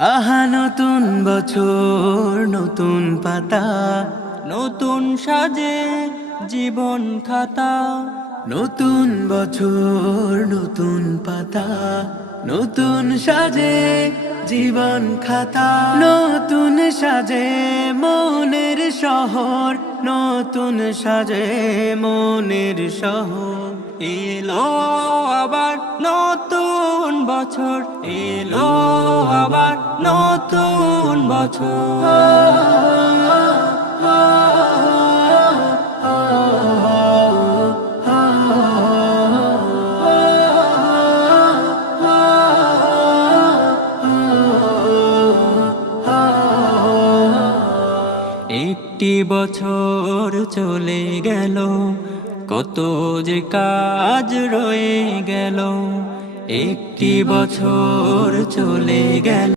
আহা নতুন বছর, নতুন পাতা, নতুন সাজে জীবন খাতা। নতুন বছর, নতুন পাতা, নতুন সাজে জীবন খাতা, নতুন সাজে মনের শহর, নতুন সাজে মনের শহর। এলো আবার নতুন বছর, এলো আবার নতুন বছর। একটি বছর চলে গেল, কত যে কাজ রয়ে গেল। একটি বছর চলে গেল।